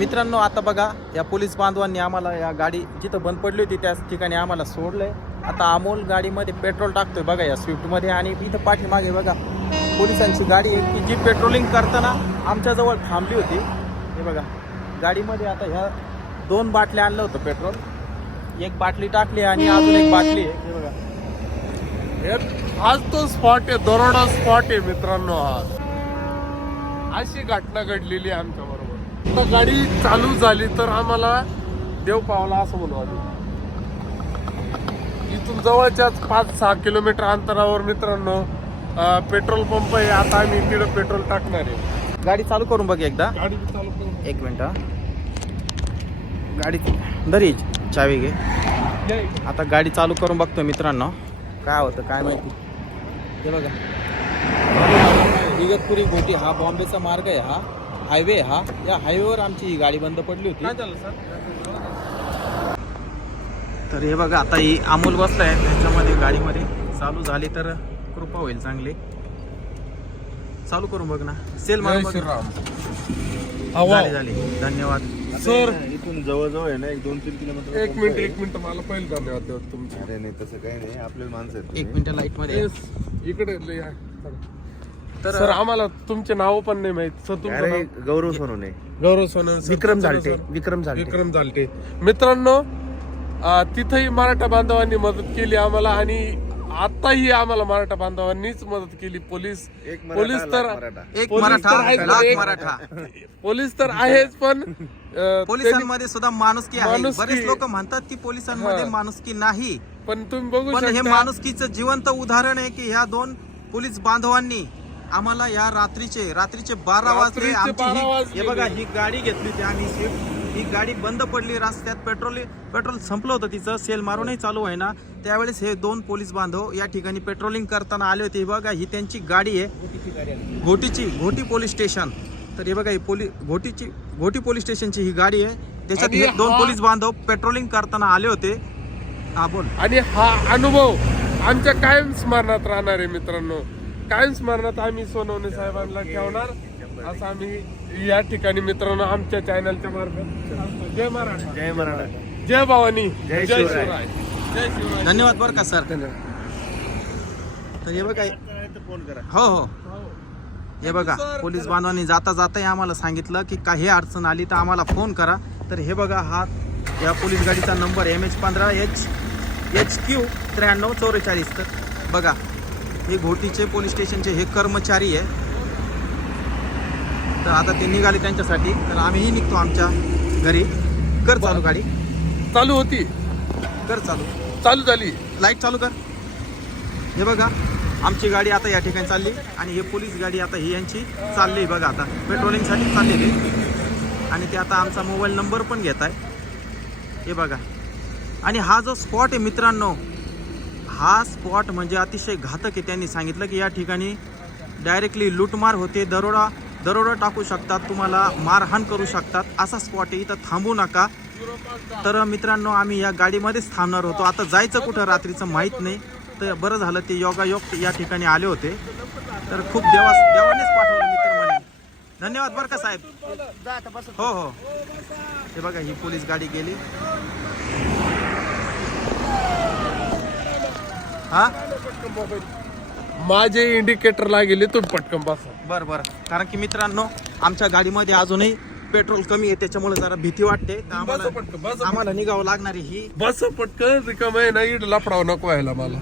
मित्रांनो आता बघा या पोलीस बांधवांनी आम्हाला या गाडी जिथं बंद पडली होती त्याच ठिकाणी आम्हाला सोडलंय. आता अमोल गाडीमध्ये पेट्रोल टाकतोय बघा या स्विफ्टमध्ये आणि इथं पाठीमागे बघा पोलिसांची गाडी आहे की जी पेट्रोलिंग करताना आमच्याजवळ थांबली होती. हे बघा गाडीमध्ये आता ह्या दोन बाटल्या आणलं होतं पेट्रोल. एक बाटली टाकली आणि अजून एक बाटली आहे. हे बघा. हे- तो स्पॉट आहे दरोडा स्पॉट आहे मित्रांनो आज. अशी घटना घडलेली आहे आमच्या आता गाडी चालू झाली तर आम्हाला देव पावला असं म्हणू आम्ही. इथून जवळच्याच पाच सहा किलोमीटर अंतरावर मित्रांनो पेट्रोल पंप आहे. आता आम्ही तिकडे पेट्रोल टाकणार आहे. गाडी चालू करून बघ एकदा. गाडी चालू करू. एक मिनिट. गाडी दरी चावी घे. आता गाडी चालू करून बघतो मित्रांनो. काय होतं काय माहिती. हे बघा. इगतपुरी घोटी हा बॉम्बेचा मार्ग आहे हा. हायवे हा. या हायवेवर आमची ही गाडी बंद पडली होती. काय झालं सर? तर हे बघा आता ही अमोल बसलाय. त्याच्यामध्ये गाडीमध्ये चालू झाली तर कृपा होईल चांगली. चालू करून बघ ना. सेल मारून बघ. झाली झाली. धन्यवाद. सर. इथून जवळजवळ आहे ना एक दोन तीन किलोमीटर एक मिनिट एक मिनिट मला पहिले धन्यवाद तुमचे. अरे नाही तसं काही नाही. आपले माणसं आहेत. एक. मिनिट लाइटमध्ये. येस इकडे लय आहे. तर सर आम्हाला तुमचे नाव पण नाही माहीत. सर तुमचं अरे नाव? गौरव सोनवणे. गौरव सोनवणे सर, विक्रम तुमचं झालटे सर? विक्रम झालटे विक्रम झालटे मित्रांनो अं, तिथंही मराठा बांधवांनी मदत केली आम्हाला आणि आताही आम्हाला मराठा बांधवांनीच मदत केली. पोलीस एक पोलीस मराठा तर लाख मराठा. एक पोलीस मराठा तर आहेच, लाख एक- मराठा. पोलीस तर आहेच पण अं, त्यांनी- पोलिसांमध्ये सुद्धा माणुसकी आहे. माणुसकी- बरेच लोक म्हणतात की पोलिसांमध्ये हा. माणुसकी नाही. पण तुम्ही बघू पण हे शकता माणुसकीचं जिवंत उदाहरण आहे की ह्या दोन पोलीस बांधवांनी आम्हाला या रात्रीचे रात्रीचे बारा वाजले रात्रीचे आमची 12 ही-. हे बघा ही गाडी घेतली होती आम्ही स्विफ्ट ही गाडी बंद पडली रस्त्यात. पेट्रोल पेट्रोल संपलं होतं तिचं. सेल मारूनही चालू आहे ना त्यावेळेस हे दोन पोलीस बांधव या ठिकाणी पेट्रोलिंग करताना आले होते. हे बघा ही त्यांची गाडी आहे. घोटीची घोटी पोलीस स्टेशन. तर हे बघा ही पोलीस घोटीची घोटी पोलीस स्टेशनची ही गाडी आहे. त्याच्यात आणि हे दोन हा- पोलीस बांधव पेट्रोलिंग करताना आले होते. हा बोल. आणि हा अनुभव आमच्या कायम स्मरणात राहणार आहे मित्रांनो. कायम स्मरणात आम्ही सोनवणे साहेबांना ठेवणार. असं आम्ही या ठिकाणी मित्रांनो आमच्या चॅनलच्या मार्फत जय महाराष्ट्र जय मराठा. जय भवानी. जय जय शिवराय. जय शिवराय. धन्यवाद बरं का सर? तर हे बघा फोन करा. हो हो. हे. बघा पोलीस बांधवांनी जाता जाताही आम्हाला सांगितलं की काही अडचण आली तर आम्हाला फोन करा. तर हे बघा हा या पोलीस गाडीचा नंबर एम एच पंधरा एच एच क्यू त्र्याण्णव चौवेचाळीस. तर बघा हे घोटीचे पोलीस स्टेशनचे हे कर्मचारी आहे. तर आता ते निघाले त्यांच्यासाठी. तर आम्हीही निघतो आमच्या घरी. कर चालू गाडी. चालू होती. कर चालू. चालू झाली. लाइट चालू कर. हे बघा आमची गाडी आता या ठिकाणी चालली आणि हे पोलीस गाडी आता ही यांची चालली बघा आता. पेट्रोलिंगसाठी चाललेली. आणि ते आता आमचा मोबाईल नंबर पण घेत आहे हे बघा. आणि हा जो स्पॉट आहे मित्रांनो हा स्पॉट म्हणजे अतिशय घातक आहे. त्यांनी सांगितलं की या ठिकाणी डायरेक्टली लूटमार होते. दरोडा दरोडा टाकू शकतात. तुम्हाला मारहाण करू शकतात. असा स्पॉट आहे. इथं थांबू नका. तर मित्रांनो आम्ही या गाडीमध्येच थांबणार होतो. आता जायचं कुठं रात्रीचं माहीत नाही. तर बरं झालं ते योगायोग या ठिकाणी आले होते. तर खूप देवा देवानेच पाठवलं मित्र म्हणे धन्यवाद बरं का साहेब? हो हो. हे बघा ही पोलीस गाडी गेली. हा? माझे इंडिकेटर लागेल तुम्ही पटकन बसा. बरं बरं. कारण की मित्रांनो आमच्या गाडीमध्ये अजूनही पेट्रोल कमी आहे त्याच्यामुळे जरा भीती वाटते. तर बसा आम्हाला पटकन बसा आम्हाला निघावं लागणारी ही. बस पटकन रिकाम आहे ना इड लफडाव नको व्हायला मला.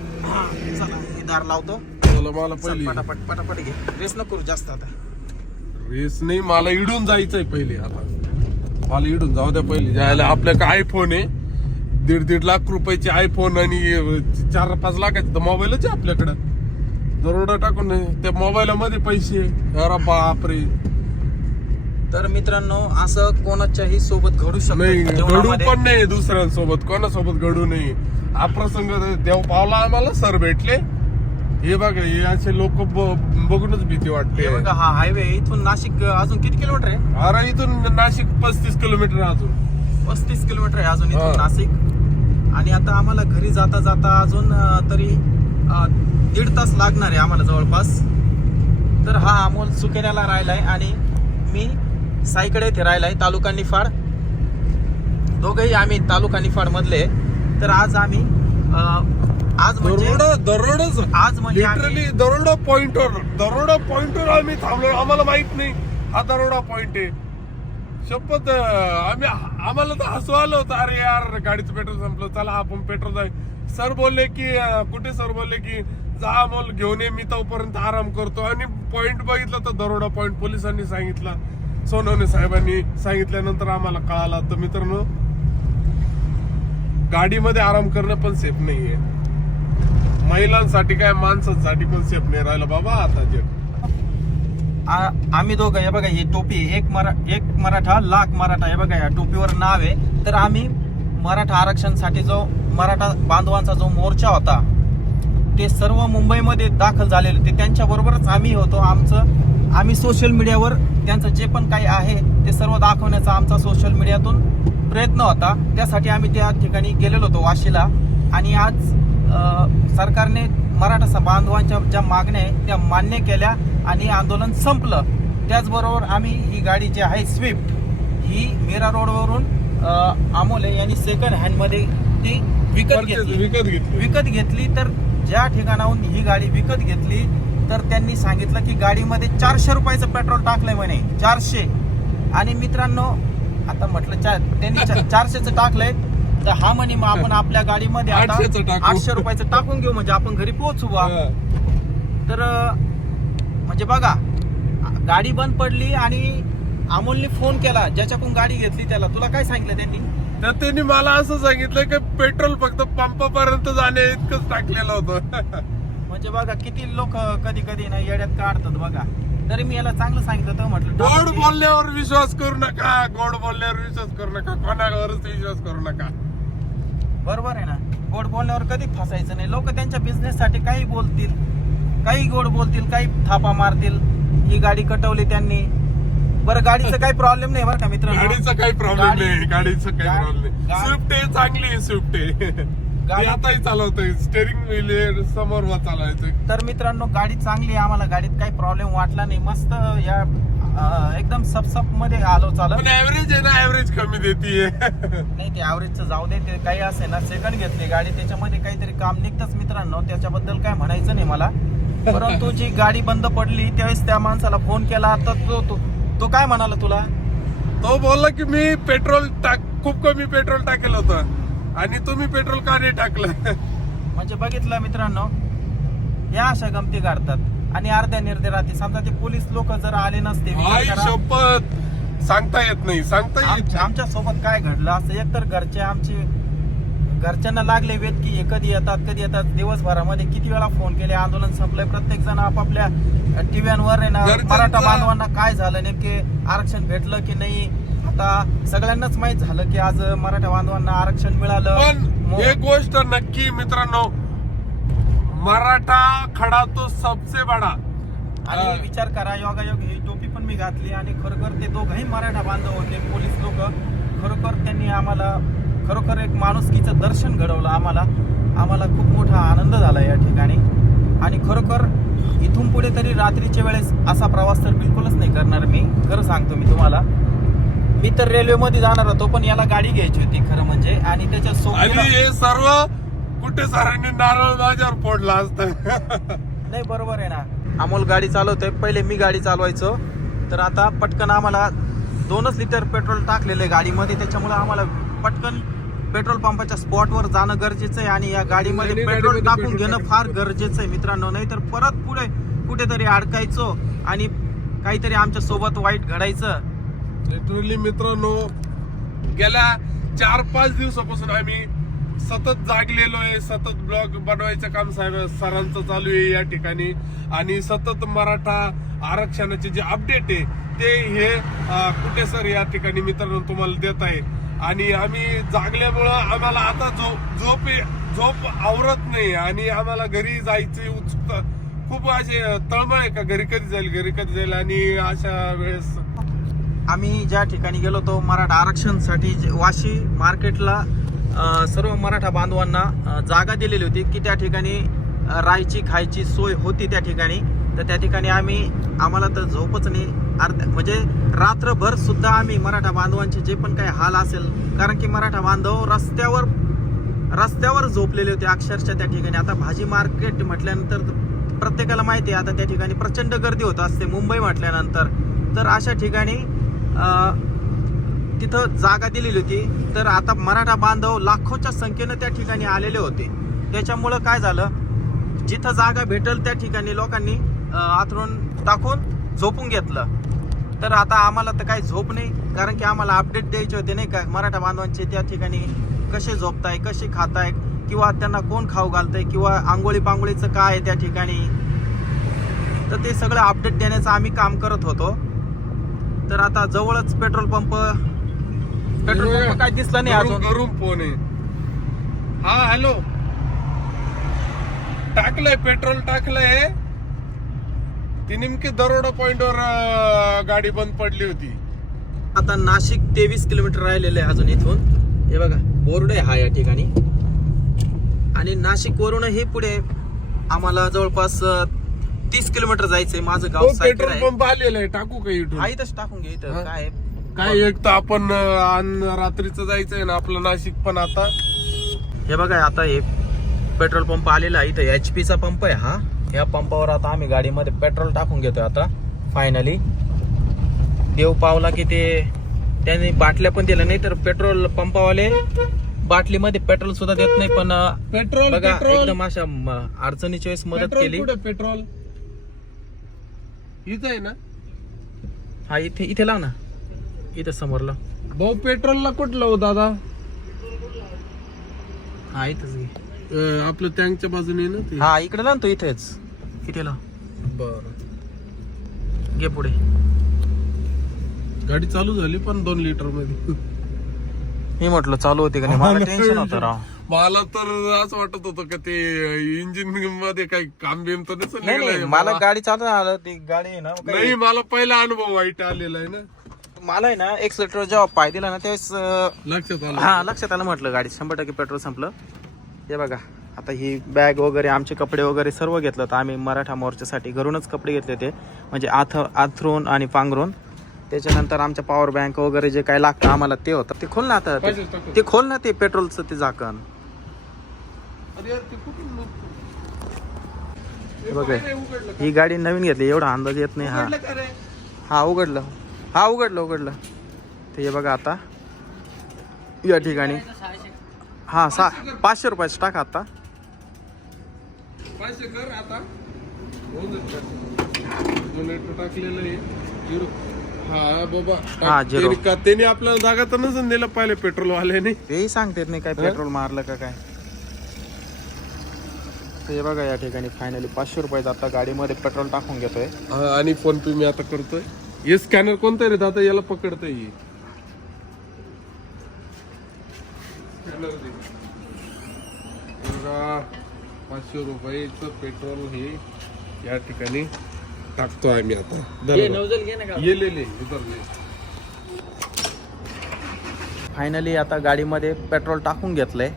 चला ही दार लावतो. चला मला चल, पहिली. पटापट पटापट घे. रेस नको करू जास्त आता. रेस नाही मला इडून जायचंय पहिले आता. मला इडून जाऊ द्या पहिले. जायला आपल्याकडे आयफोन आहे? दीड दीड लाख रुपयाचे आयफोन आणि चार पाच लाखाचे तर मोबाईलच आहे आपल्याकडं. दरोडा टाकून त्या मोबाईलमध्ये पैसे अरे बापरे. तर मित्रांनो असं कोणाच्याही सोबत घडू नाही शकतं घडू जीवनामध्ये. पण नाही दुसऱ्यांसोबत. कोणासोबत घडू नाही प्रसंग देव पावला आम्हाला सर भेटले. हे बघा हे असे लोक बघूनच भीती वाटते. हे बघा हा हायवे इथून नाशिक अजून किती किलोमीटर आहे? अरे इथून नाशिक पस्तीस किलोमीटर अजून. पस्तीस किलोमीटर आहे अजून इथून. नाशिक. आणि आता आम्हाला घरी जाता जाता अजून तरी दीड तास लागणार आहे आम्हाला जवळपास. तर हा अमोल सुकेऱ्याला राहिलाय आणि मी साईकडे येथे राहिलाय तालुका निफाड. दोघंही आम्ही तालुका निफाड मधले तर आज आम्ही आज म्हणजे दरोडा दरोडच. आज म्हणजे लिटरली दरोडा पॉइंटवर दरोडा पॉइंटवर आम्ही थांबलो. आम्हाला माहीत नाही हा दरोडा पॉइंट आहे. शपथ आम्ही आम्हाला तर हसू आलं होतं. अरे यार गाडीचं पेट्रोल संपलं चला आपण पेट्रोल जाय सर बोलले की कुठे सर बोलले की जा मोल घेऊन ये मी तोपर्यंत आराम करतो. आणि पॉईंट बघितलं तर दरोडा पॉईंट पोलिसांनी सांगितला. सोनवणे साहेबांनी सांगितल्यानंतर आम्हाला कळाला तर मित्रांनो गाडीमध्ये आराम करणं पण सेफ नाहीये. महिलांसाठी काय माणसांसाठी पण सेफ नाही राहिलं बाबा आता जग. आम्ही दोघं हे बघा ही टोपी एक मरा एक मराठा लाख मराठा हे बघा या टोपीवर नाव आहे. तर आम्ही मराठा आरक्षणसाठी जो मराठा बांधवांचा जो मोर्चा होता ते सर्व मुंबईमध्ये दाखल झालेले. ते त्यांच्याबरोबरच आम्ही होतो. आमचं आम्ही सोशल मीडियावर त्यांचं जे पण काही आहे ते सर्व दाखवण्याचा आमचा सोशल मीडियातून प्रयत्न होता. त्यासाठी आम्ही त्या ठिकाणी गेलेलो होतो वाशीला. आणि आज सरकारने मराठा बांधवांच्या ज्या मागण्या आहेत त्या मान्य केल्या आणि आंदोलन संपलं. त्याचबरोबर आम्ही ही गाडी जी आहे स्विफ्ट ही मीरा रोडवरून अ, अमोले यांनी सेकंड हँडमध्ये ती विकत घेतली. विकत घेतली. विकत घेतली तर ज्या ठिकाणाहून ही गाडी विकत घेतली तर त्यांनी सांगितलं की गाडीमध्ये चारशे रुपयाचं पेट्रोल टाकलंय म्हणे चारशे. आणि मित्रांनो आता म्हटलं चा त्यांनी चारशेचं टाकलंय तर हा म्हणे मग आपण आपल्या गाडीमध्ये आता आठशेचं टाकू. आठशे रुपयाचं टाकून घेऊ म्हणजे आपण घरी पोहोचू बा. तर अं, म्हणजे बघा गाडी बंद पडली आणि अमोलने फोन केला ज्याच्याकडून गाडी घेतली त्याला तुला काय सांगितलं त्यांनी तर त्यांनी मला असं सांगितलं की पेट्रोल फक्त पंपापर्यंत जाणे इतकंच टाकलेलं होतं म्हणजे बघा किती लोक कधी कधी ना येड्यात काढतात बघा तरी मी याला चांगलं सांगितलं तर म्हटलं गोड टाकून दे. बोलल्यावर विश्वास करू नका गोड बोलल्यावर विश्वास करू नका कोणावरच विश्वास करू नका बरोबर आहे ना? गोड बोलण्यावर कधी फसायचं नाही. लोक त्यांच्या बिझनेस साठी काही बोलतील काही गोड बोलतील काही थापा मारतील. ही गाडी कटवली त्यांनी. बरं गाडीचं काही प्रॉब्लेम नाही बरं का मित्रांनो? गाडीचा काही प्रॉब्लेम नाही. गाडीचं काही प्रॉब्लेम नाही. स्विफ्ट आहे चांगली आहे स्विफ्ट आहे. गाडी- आताही चालवतोय. स्टेरिंग व्हील समोर वा चालवायचं तर मित्रांनो गाडी चांगली आहे. आम्हाला गाडीत काही प्रॉब्लेम वाटला नाही. मस्त या एकदम सपसपमध्ये आलो चालत. पण ऍव्हरेज आहे ना ऍव्हरेज कमी देतीये. नाही ते ॲव्हरेजचं जाऊ दे ते काही असे ना सेकंड घेतली गाडी. त्याच्यामध्ये काहीतरी काम निघतच मित्रांनो. त्याच्याबद्दल काय म्हणायचं नाही मला. परंतु जी गाडी बंद पडली त्यावेळेस त्या माणसाला फोन केला तर तो तो तो काय म्हणाला तुला? तो बोलला की मी पेट्रोल टाक खूप कमी पेट्रोल टाकेल होतं. आणि तुम्ही पेट्रोल का नाही टाकलं? म्हणजे बघितलं मित्रांनो या अशा गमती काढतात आणि अर्ध्या निर्ध्या राहते समजा ते पोलीस लोक जर आले नसते विचार आई करा, शपथ! सांगता येत नाही सांगता येत आमच्या आमच्यासोबत काय घडलं असं? एकतर घरचे आमचे घरच्यांना लागले वेद की हे कधी येतात कधी येतात. दिवसभरामध्ये किती वेळा फोन केले आंदोलन संपलंय. प्रत्येक जण आपापल्या टीव्हीवर आहे ना घरच्यांचा- मराठा बांधवांना काय झालं नेमके? आरक्षण भेटलं की नाही? आता सगळ्यांनाच माहीत झालं की आज मराठा बांधवांना आरक्षण मिळालं. पण मो- एक गोष्ट नक्की मित्रांनो मराठा खडा तो सबसे बडा. आणि. विचार करा योगायोग ही टोपी पण मी घातली आणि खरोखर ते दोघंही मराठा बांधव होते पोलीस लोक. खरोखर त्यांनी आम्हाला खरोखर एक माणुसकीचं दर्शन घडवलं आम्हाला. आम्हाला खूप मोठा आनंद झाला या ठिकाणी. आणि खरोखर इथून पुढे तरी रात्रीच्या वेळेस असा प्रवास तर बिलकुलच नाही करणार मी. खरं सांगतो मी तुम्हाला. मी तर रेल्वेमध्ये जाणार होतो पण याला गाडी घ्यायची होती खरं म्हणजे. आणि त्याच्या सोबत हे सर्व कुठे सरांनी नारळ माझ्यावर फोडला असत? नाही बरोबर आहे ना. अमोल गाडी चालवतोय. पहिले मी गाडी चालवायचो. तर आता पटकन आम्हाला दोनच लिटर पेट्रोल टाकलेलं आहे गाडीमध्ये. त्याच्यामुळे आम्हाला पटकन पेट्रोल पंपाच्या स्पॉटवर जाणं गरजेचं आहे आणि या गाडीमध्ये पेट्रोल टाकून घेणं. फार गरजेचं आहे मित्रांनो. नाहीतर परत पुढे कुठेतरी अडकायचो आणि काहीतरी आमच्यासोबत वाईट घडायचं. लिटरली मित्रांनो गेल्या चार पाच दिवसापासून आम्ही सतत जागलेलो आहे सतत ब्लॉग बनवायचं काम साहेब सरांचं चालू आहे या ठिकाणी. आणि सतत मराठा आरक्षणाचे जे अपडेट आहे ते हे कुठे सर या ठिकाणी मित्रांनो तुम्हाला देत आहे. आणि आम्ही जागल्यामुळं आम्हाला आता झोप झोप झोप आवरत नाही. आणि आम्हाला घरी जायची उत्सुकता. खूप असे तळमळ आहे का? घरी कधी जाईल घरी कधी जाईल? आणि अशा वेळेस आम्ही ज्या ठिकाणी गेलो होतो मराठा आरक्षणसाठी जे- वाशी मार्केटला सर्व मराठा बांधवांना जागा दिलेली होती की त्या ठिकाणी राहायची खायची सोय होती त्या ठिकाणी. तर त्या ठिकाणी आम्ही आम्हाला तर झोपच नाही. अर्ध म्हणजे रात्रभर सुद्धा आम्ही मराठा बांधवांचे जे पण काही हाल असेल कारण की मराठा बांधव रस्त्यावर रस्त्यावर झोपलेले होते अक्षरशः त्या ठिकाणी. आता भाजी मार्केट म्हटल्यानंतर प्रत्येकाला माहिती आहे आता त्या ठिकाणी प्रचंड गर्दी होत असते मुंबई म्हटल्यानंतर. तर अशा ठिकाणी तिथं जागा दिलेली होती. तर आता मराठा बांधव लाखोच्या संख्येनं त्या ठिकाणी आलेले होते. त्याच्यामुळं काय झालं? जिथं जागा भेटल त्या ठिकाणी लोकांनी आथरून टाकून झोपून घेतलं. तर आता आम्हाला तर काही झोप नाही कारण की आम्हाला अपडेट द्यायचे होते नाही का? मराठा बांधवांचे त्या ठिकाणी कसे झोपताय कसे खाताय किंवा त्यांना कोण खाऊ घालतंय किंवा आंघोळी पांगोळीचं काय आहे त्या ठिकाणी? तर ते सगळं अपडेट देण्याचं आम्ही काम करत होतो. तर आता जवळच पेट्रोल पंप पेट्रोल पंप काय दिसला नाही अजून? घरून फोन आहे. हा हॅलो. टाकलंय पेट्रोल टाकलंय. ती नेमकी दरोडा पॉइंट वर अं, गाडी बंद पडली होती. आता नाशिक तेवीस किलोमीटर राहिलेलं आहे अजून इथून. हे बघा बोर्ड आहे हा या ठिकाणी. आणि नाशिक वरून हे पुढे आम्हाला जवळपास तीस किलोमीटर जायचंय. माझं गाव सायकर पेट्रोल पंप आलेला आहे. टाकू का इथून? हा इथंच टाकून घे इथं. हा. काय? काय एक तर आपण रात्रीचं जायचंय ना आपलं नाशिक पण आता. हे बघा आता हे पेट्रोल पंप आलेला आहे इथं एच चा पंप आहे हा. या पंपावर आता आम्ही गाडीमध्ये पेट्रोल टाकून घेतोय आता फायनली देव पावला की ते त्यांनी बाटल्या पण दिल्या नाही तर पेट्रोल पंपावाले बाटलीमध्ये पेट्रोल सुद्धा देत नाही पण पेट्रोल बघा एकदम अशा अडचणीच्या वेळेस मदत पेट्रोल केली. पेट्रोल? इथं आहे ना? हा इथे इथे लाव ना. इथं समोरला. भाऊ पेट्रोलला कुठलं हो दादा? हा इथंच घे. अं, आपलं टँकच्या बाजूने आहे ना ते? हा इकडे ना तू इथेच. इथे लाव? बर. घे पुढे. गाडी चालू झाली पण दोन लिटरमध्ये मी म्हटलं चालू होते का नाही? मला टेन्शन होतं राव. मला तर असं वाटत होतं का ते इंजिनमध्ये काही काम बिम तर नसेल नाही. मला गाडी चालू आलं ती गाडी आहे ना काही- नाही मला पहिला अनुभव वाईट आलेला आहे ना. मला आहे ना एक लिटर जेव्हा पाय दिला ना त्यावेळेस लक्षात आलं. हा लक्षात आलं म्हटलं गाडी शंभर टक्के पेट्रोल संपलं. हे बघा आता ही बॅग वगैरे आमचे कपडे वगैरे सर्व घेतलं होतं. आम्ही मराठा मोर्चासाठी घरूनच कपडे घेतले होते. म्हणजे आथ आथरून आणि पांघरून. त्याच्यानंतर आमच्या पॉवर बँक वगैरे जे काय लागतं आम्हाला ते होतं. ते खोल ना आता. ते- खोल ना ते पेट्रोलचं ते झाकण. अरे यार, ते कुठून हे बघा उघडलं ही गाडी नवीन घेतली. एवढा अंदाज येत नाही हा. उघडलं का रे? हा उघडलं. हा उघडलं उघडलं. ते हे बघा आता. या ठिकाणी. हा सा पाचशे रुपयाचं टाका आता. कर टाकलेलं आहे. हा बाबा हा, झिरो. त्यांनी का- त्यांनी आपल्याला जागा तर नसून दिलं पाहिलं पेट्रोल वाल्याने तेही सांगता येत नाही काय पेट्रोल मारलं का काय. तर हे बघा या ठिकाणी फायनली पाचशे रुपयाचं आता गाडीमध्ये पेट्रोल टाकून घेतोय. हा, आणि फोन पे मी आता करतोय. हे स्कॅनर कोणतं रे दादा? याला हे. बघा, पाचशे रुपयाचं पेट्रोल हे या ठिकाणी टाकतोय आम्ही आता. धर बघा. ये ले ले इधर ले फायनली आता गाडीमध्ये पेट्रोल टाकून घेतलंय.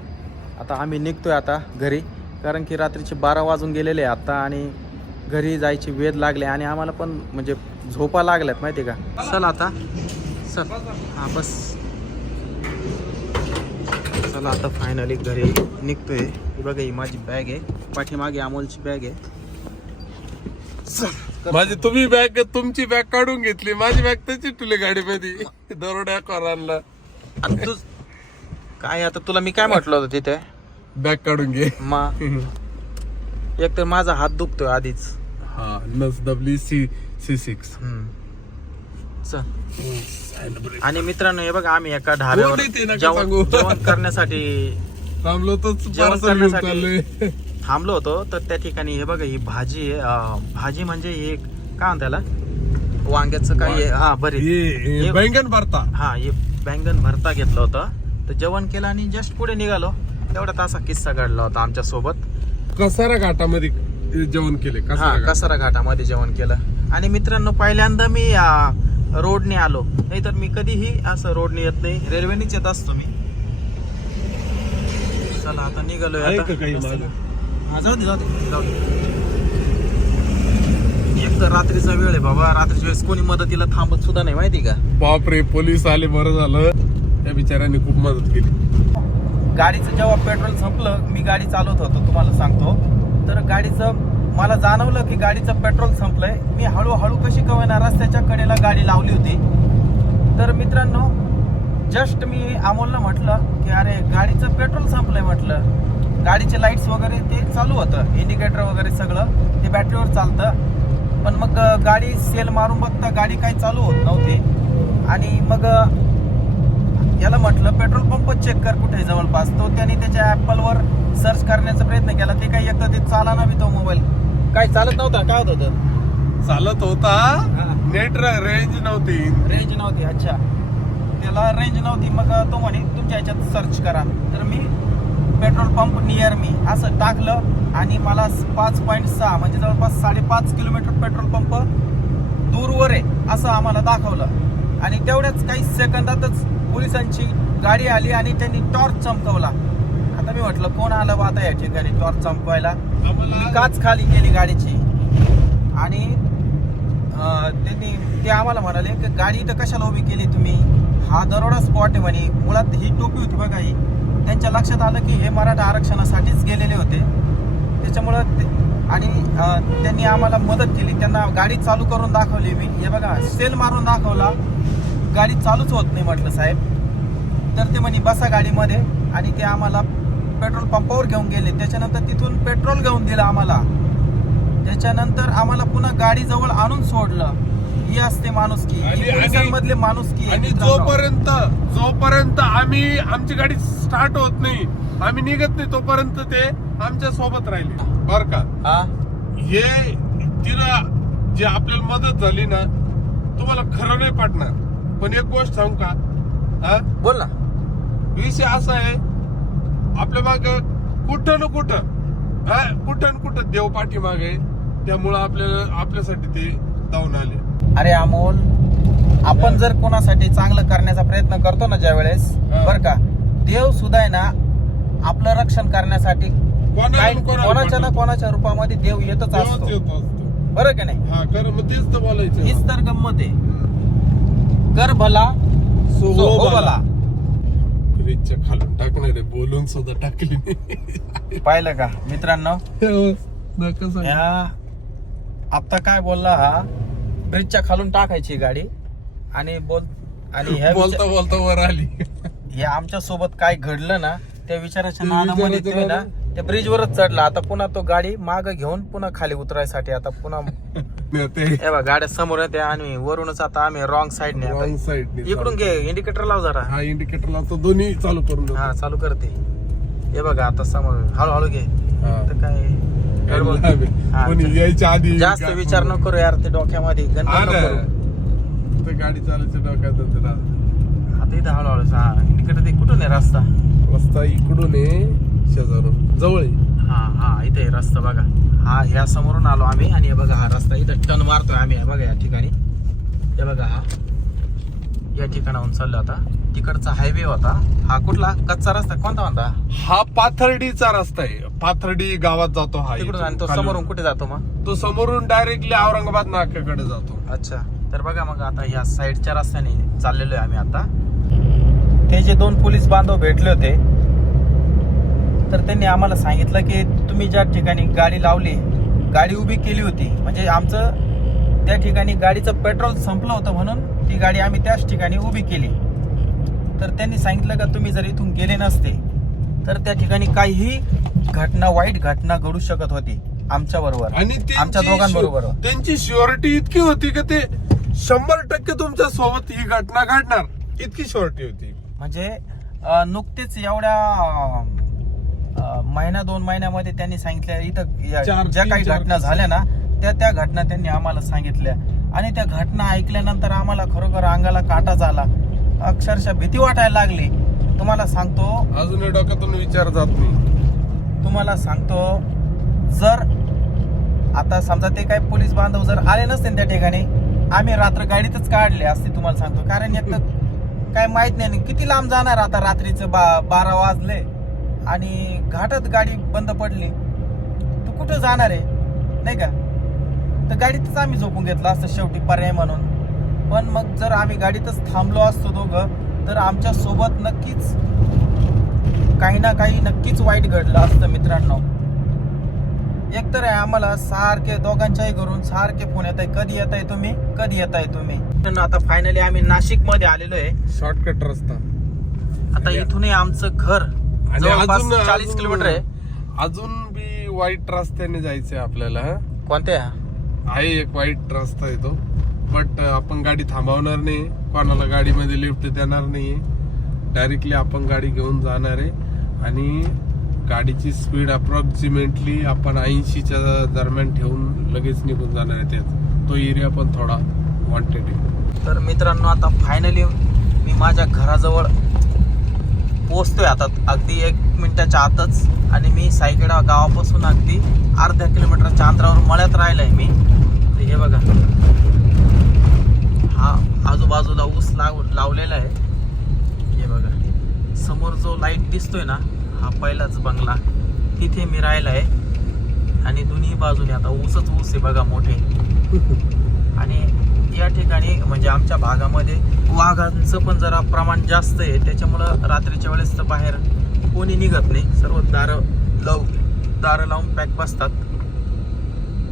आता आम्ही निघतोय आता घरी कारण की रात्रीचे बारा वाजून गेलेले आता आणि घरी जायची वेध लागले आणि आम्हाला पण म्हणजे झोपा लागल्यात माहिती का? चल आता. चल. हा बस. चला आता फायनली घरी निघतोय. ही बघा ही माझी बॅग आहे. पाठीमागे अमोलची बॅग आहे. चल. माझी तुम्ही बॅग तुमची बॅग काढून घेतली. माझी बॅग तशी तुले गाडीमध्ये. दरोड्या आणला आणि तू काय आता तुला मी काय म्हटलं होतं तिथे? बॅग काढून घे. मा एक तर माझा हात दुखतोय आधीच. हा नस डब्ल्यू सी सी सिक्स. चल. आणि मित्रांनो हे बघा आम्ही एका ढाब्यावर कोण आहे ते नका जेवण सांगू. जेवण करण्यासाठी थांबलो तर जेवण करण्यासाठी- थांबलो होतो. तर त्या ठिकाणी हे बघा ही भाजी आहे. अं, भाजी म्हणजे हे काय म्हणतात त्याला वांग्याचं काय? हा बरी. हे- बैंगन भरता. हा हे बैंगन भरता घेतलं होतं. तर जेवण केलं आणि जस्ट पुढे निघालो. तेवढ्यात असा किस्सा घडला होता आमच्यासोबत कसारा घाटामध्ये जेवण केले हा कसारा घाट. कसारा घाटामध्ये जेवण केलं. आणि मित्रांनो पहिल्यांदा मी रोडने आलो. नाहीतर मी कधीही असं रोडने येत नाही. रेल्वेनेच येत असतो मी. चला आता? हा, जाऊ दे जाऊ दे जाऊ दे. एक तर रात्रीचा वेळ आहे बाबा. रात्रीच्या वेळेस कोणी मदतीला थांबत सुद्धा नाही माहिती का? बापरे पोलीस आले बरं झालं. त्या बिचाऱ्यांनी खूप मदत केली. गाडीचं जेव्हा पेट्रोल संपलं मी गाडी चालवत होतो तुम्हाला सांगतो. तर गाडीचं मला जाणवलं की गाडीचं पेट्रोल संपलंय. मी हळूहळू कशी कवयना रस्त्याच्या कडेला गाडी लावली होती. तर मित्रांनो जस्ट मी अमोलला म्हटलं की अरे गाडीचं पेट्रोल संपलंय म्हटलं. गाडीचे लाईट्स वगैरे ते चालू होतं. इंडिकेटर वगैरे सगळं ते बॅटरीवर चालतं. पण मग गाडी सेल मारून बघता गाडी काही चालू होत नव्हती. आणि मग याला म्हटलं पेट्रोल पंप चेक कर कुठे जवळपास. तो त्याने त्याच्या ॲपलवर सर्च करण्याचा प्रयत्न केला. ते काही एकदा ते चाला ना तो मोबाईल काय चालत नव्हता? काय होत होतं? चालत होता. नेट रेंज नव्हती. रेंज नव्हती अच्छा. त्याला रेंज नव्हती. मग तो म्हणे तुमच्या ह्याच्यात सर्च करा. तर मी पेट्रोल पंप नियर मी असं टाकलं आणि मला पाच पॉईंट सहा म्हणजे जवळपास साडेपाच किलोमीटर पेट्रोल पंप दूरवर आहे असं आम्हाला दाखवलं. आणि तेवढ्याच काही सेकंदातच पोलिसांची गाडी आली आणि त्यांनी टॉर्च चमकवला. आता मी म्हटलं कोण आलं बा आता या ठिकाणी टॉर्च चमकवायला? काच खाली केली गाडीची. आणि त्यांनी ते आम्हाला म्हणाले की गाडी इथं कशाला उभी केली तुम्ही? हा दरोडा स्पॉट आहे म्हणे. मुळात ही टोपी होती बघा ही. त्यांच्या लक्षात आलं की हे मराठा आरक्षणासाठीच गेलेले होते. त्याच्यामुळं ते आणि त्यांनी आम्हाला मदत केली. त्यांना गाडी चालू करून दाखवली मी. हे बघा सेल मारून दाखवला. गाडी चालूच होत नाही म्हटलं साहेब. तर ते म्हणे बसा गाडीमध्ये. आणि ते आम्हाला पेट्रोल पंपावर घेऊन गेले. त्याच्यानंतर तिथून पेट्रोल घेऊन दिलं आम्हाला. त्याच्यानंतर आम्हाला पुन्हा गाडी जवळ आणून सोडलं. ही असते माणुसकी. आणि- ही पोलिसांमधले माणुसकी आहे आणि. जोपर्यंत जोपर्यंत आम्ही आमची गाडी स्टार्ट होत नाही आम्ही निघत नाही तोपर्यंत ते आमच्यासोबत राहिले. बर का? हा? हे तिला जे आपल्याला मदत झाली ना तुम्हाला खरं नाही पडणार पण एक गोष्ट सांगू का? हा? बोल ना. विषय असा आहे आपल्या माग कुठं ना कुठं हा? कुठं ना कुठं देव पाठीमागे आहे. त्यामुळं आपल्याला आपल्यासाठी ते धावून आले. अरे अमोल आपण जर कोणासाठी चांगलं करण्याचा प्रयत्न करतो ना ज्या वेळेस हा. बर का देव सुद्धा आहे ना आपलं रक्षण करण्यासाठी कोणाला कोणाला कोणाच्या ना. कोणाच्या रूपामध्ये देव येतच देवच असतो. येतो असतो. बरं की नाही? हा मग तेच तर बोलायचं. हीच तर गंमत आहे. कर भला सो हो हो भला. फ्रीजच्या खालून टाकणार आहे बोलून सुद्धा टाकली नाही. पाहिलं का मित्रांनो सांगू. या आता काय बोलला हा ब्रिजच्या खालून टाकायची गाडी आणि बोल आणि ह्या बोलता बोलता वर आली हे आमच्यासोबत काय घडलं ना त्या विचाराच्या ते ना त्या ब्रिजवरच चढला. आता पुन्हा तो गाडी माग घेऊन पुन्हा खाली उतरायसाठी आता पुन्हा हे बघा गाड्या समोर येत्या आणि वरूनच आता आम्ही रॉंग साईडने रॉंग आता साईड इकडून घे इंडिकेटर लाव जरा. हा इंडिकेटर लावतो दोन्ही चालू करून देतो. हा चालू करते. हे बघा आता समोर. हळूहळू घे. हा. तर काय गडबड. हा, कोणी यायच्या आधी जास्त विचार नको करू यार ते डोक्यामध्ये हा नको ना. करू. गाडी चालायच्या डोक्यात होतं ना. आता इथं हळूहळू हा इंडिकेटर ते कुठून आहे रस्ता? रस्ता इकडून आहे. शेजारून. जवळ आहे. हा हा इथे रस्ता बघा. हा ह्या समोरून आलो आम्ही आणि हे बघा हा रस्ता इथं टन मारतोय आम्ही. हे बघा या ठिकाणी. हे बघा हा. या ठिकाणाहून चाललो आता. तिकडचा हायवे होता. हा कुठला? कच्चा रस्ता? कोणता म्हणता? हा पाथर्डीचा रस्ता आहे. पाथर्डी गावात जातो हा. तिकडून आणि तो इथून. समोरून कुठे जातो मग? तो समोरून डायरेक्टली औरंगाबाद नाक्याकडे जातो. अच्छा. तर बघा मग आता ह्या साईडच्या रस्त्याने चाललेलो आहे आम्ही आता. ते जे दोन पोलीस बांधव भेटले होते तर त्यांनी आम्हाला सांगितलं की तुम्ही ज्या ठिकाणी गाडी लावली गाडी उभी केली होती म्हणजे आमचं त्या ठिकाणी गाडीचं पेट्रोल संपलं होतं म्हणून ती गाडी आम्ही त्याच ठिकाणी उभी केली. तर त्यांनी सांगितलं का तुम्ही जर इथून गेले नसते तर त्या ठिकाणी काहीही घटना वाईट घटना घडू शकत होती आमच्या बरोबर. आणि आमच्या दोघांबरोबर. त्यांची शुअरिटी इतकी होती की ते शंभर टक्के तुमच्यासोबत ही घटना घडणार. इतकी शुअरिटी होती. म्हणजे नुकतेच एवढ्या महिना दोन महिन्यामध्ये त्यांनी सांगितलं इथं ज्या काही घटना. झाल्या ना त्या त्या घटना त्यांनी आम्हाला सांगितल्या. आणि त्या घटना ऐकल्यानंतर आम्हाला खरोखर अंगाला काटा झाला. अक्षरशः भीती वाटायला लागली. तुम्हाला सांगतो अजूनही डोक्यातून विचार जात नाही. तुम्हाला सांगतो जर आता समजा ते काही पोलीस बांधव जर आले नसते त्या ठिकाणी आम्ही रात्र गाडीतच काढले असते तुम्हाला सांगतो. कारण एक काय माहीत नाही किती लांब जाणार आता रात्रीचं बा बारा वाजले. आणि घाटात गाडी बंद पडली तू कुठं जाणार आहे? नाही का? तर गाडीतच आम्ही झोपून घेतलं असतं शेवटी पर्याय म्हणून. पण मग जर आम्ही गाडीतच थांबलो असतो दोघं तर आमच्यासोबत नक्कीच काही ना काही नक्कीच वाईट घडलं असतं मित्रांनो. एकतर आहे आम्हाला सारखे दोघांच्याही घरून सारखे फोन येत आहे कधी येत आहे तुम्ही? कधी येत आहे तुम्ही आता फायनली आम्ही नाशिकमध्ये आलेलो आहे. शॉर्टकट रस्ता. आता इथूनही आमचं घर आणि जवळपास अजून चाळीस अजून- किलोमीटर आहे. अजून बी वाईट रस्त्याने जायचंय आपल्याला हा? कोणत्या? आहे एक वाईट रस्ता आहे तो. बट आपण गाडी थांबवणार नाही. कोणाला गाडीमध्ये लिफ्ट देणार नाही. डायरेक्टली आपण गाडी घेऊन जाणार आहे. आणि गाडीची स्पीड अप्रॉक्सिमेटली आपण ऐंशीच्या दरम्यान ठेवून लगेच निघून जाणार आहे त्यात. तो एरिया पण थोडा वॉन्टेड आहे. तर मित्रांनो आता फायनली मी माझ्या घराजवळ पोचतोय आता. अगदी एक मिनिटाच्या आतच. आणि मी सायकेडा गावापासून अगदी अर्ध्या किलोमीटरच्या अंतरावर मळ्यात राहिलंय मी. हे बघा. हा आजूबाजूला ऊस लाव लावलेला आहे. हे बघा. समोर जो लाइट दिसतोय ना हा पहिलाच बंगला. तिथे मी राहिला आहे आणि दोन्ही बाजूने आता ऊसच ऊस आहे बघा मोठे. आणि या ठिकाणी म्हणजे आमच्या भागामध्ये वाघांचं पण जरा प्रमाण जास्त आहे. त्याच्यामुळं रात्रीच्या वेळेस तर बाहेर कोणी निघत नाही. सर्व दारं लाव दारं लावून पॅक बसतात.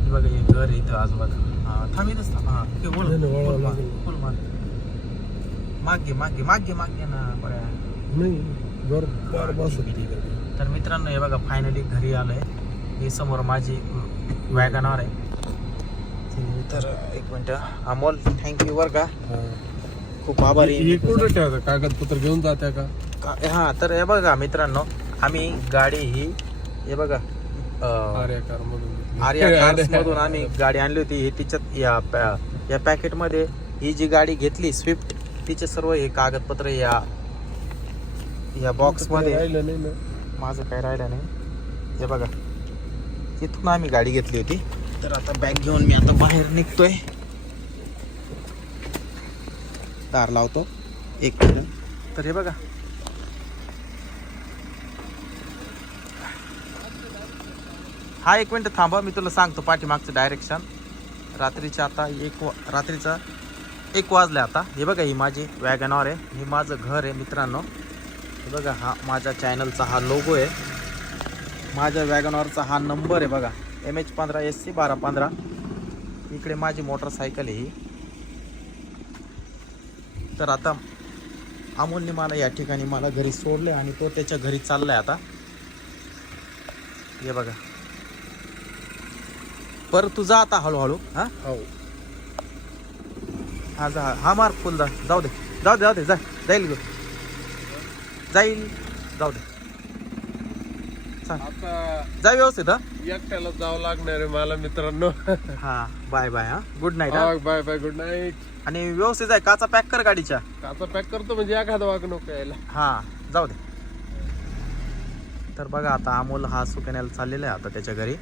हे बघा हे घर आहे इथं आजूबाजू हा थांबीतच थांब. हा वळवा बोल माग, माग. मागे मागे ना बऱ्या तर मित्रांनो हे बघा फायनली घरी आलोय. हे समोर माझी वॅगनावर आहे. तर एक मिनिट. अमोल थँक्यू बरं का. खूप आभारी आहे. हे कुठं ठेवता? कागदपत्र घेऊन जात्या का? का- हा तर हे बघा मित्रांनो आम्ही गाडी ही हे बघा अं, आर्या कार मधून आर्या कार्स मधून आम्ही गाडी आणली होती. हे तिच्यात या पॅ- या पॅकेटमध्ये ही जी गाडी घेतली स्विफ्ट तिचे सर्व हे कागदपत्र या या बॉक्समध्ये राहिलं नाही ना. माझं काय राहिलं नाही. हे बघा इथून आम्ही गाडी घेतली होती. तर आता बॅग घेऊन मी आता बाहेर निघतोय. तार लावतो. एक मिनिट. तर हे बघा. हा एक मिनिट थांबा मी तुला सांगतो पाठीमागचं डायरेक्शन रात्रीच्या आता एक वा रात्रीचा एक वाजले आता. हे बघा ही माझी वॅगनॉर आहे. हे माझं घर आहे मित्रांनो. हे बघा हा माझ्या चॅनलचा हा लोगो आहे. माझ्या वॅगनॉरचा हा नंबर आहे बघा. एम एच पंधरा एस सी बारा पंधरा. इकडे माझी मोटरसायकल आहे ही. तर आता अमोलने मला या ठिकाणी मला घरी सोडलं आणि तो त्याच्या घरी चाललाय आता. हे बघा. पर तुझा आता हळूहळू हा? हो. हा जा हा मार फुल जा. जाऊ दे. जाऊ दे जाऊ दे जा. जाईल ग. जाईल. जाऊ दे. आता जा व्यवस्थित हा. एकट्याला जावं लागणार आहे मला मित्रांनो. हा बाय बाय हा. गुड नाईट हा. बाय बाय गुड नाईट आणि व्यवस्थित आहे काचा पॅक कर गाडीच्या काचा पॅक करतो म्हणजे एखादा वाग नको यायला. हा जाऊ दे. तर बघा आता अमोल हा सुकण्याला चाललेला आहे आता त्याच्या घरी.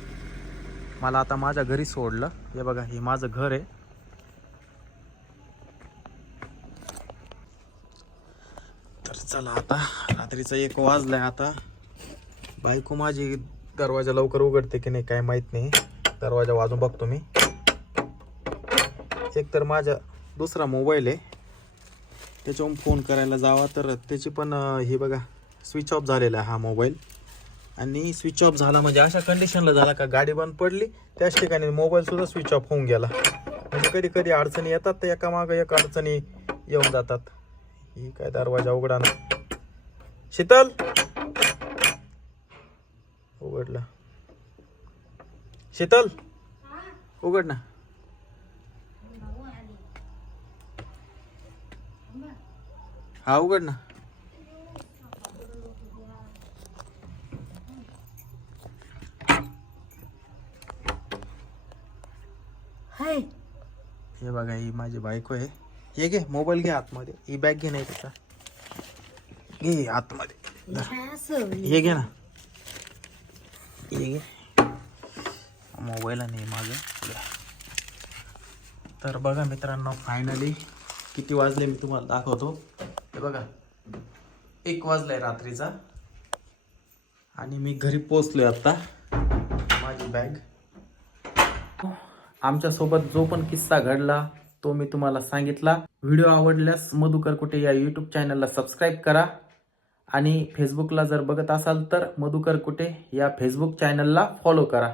मला आता माझ्या घरी सोडलं. हे बघा हे माझं घर आहे. तर चला आता रात्रीचं एक वाजलंय आता. बायको माझी दरवाजा लवकर उघडते की नाही काय माहीत नाही. दरवाजा वाजून बघतो मी. एक तर माझा दुसरा मोबाईल आहे. त्याच्यावरून फोन करायला जावा तर त्याची पण हे बघा स्विच ऑफ झालेला आहे हा मोबाईल. आणि स्विच ऑफ झाला म्हणजे अशा कंडिशनला झाला का गाडी बंद पडली त्याच ठिकाणी मोबाईलसुद्धा स्विच ऑफ होऊन गेला. म्हणजे कधी कधी अडचणी येतात तर एका मागं एक अडचणी येऊन जातात. ही काय दरवाजा उघडा ना. शीतल! उघडला. शीतल? उघड ना. हा उघड ना. हाय. हे बघा ही माझी बायको आहे. हे घे मोबाईल घे आतमध्ये. ही बॅग घे नाही त्याचा घे आतमध्ये. हे घे ना. हे मोबाईल आणि माझं तर बघा मित्रांनो फायनली किती वाजले मी तुम्हाला दाखवतो. हे बघा एक वाजलाय रात्रीचा. आणि मी घरी पोचलोय आता. माझी बॅग आमच्यासोबत जो पण किस्सा घडला तो मी तुम्हाला सांगितला. व्हिडिओ आवडल्यास मधुकर कुठे या यूट्यूब चॅनलला सबस्क्राईब करा. आणि फेसबुकला जर बघत असाल तर मधुकर कुटे या फेसबुक चॅनलला फॉलो करा.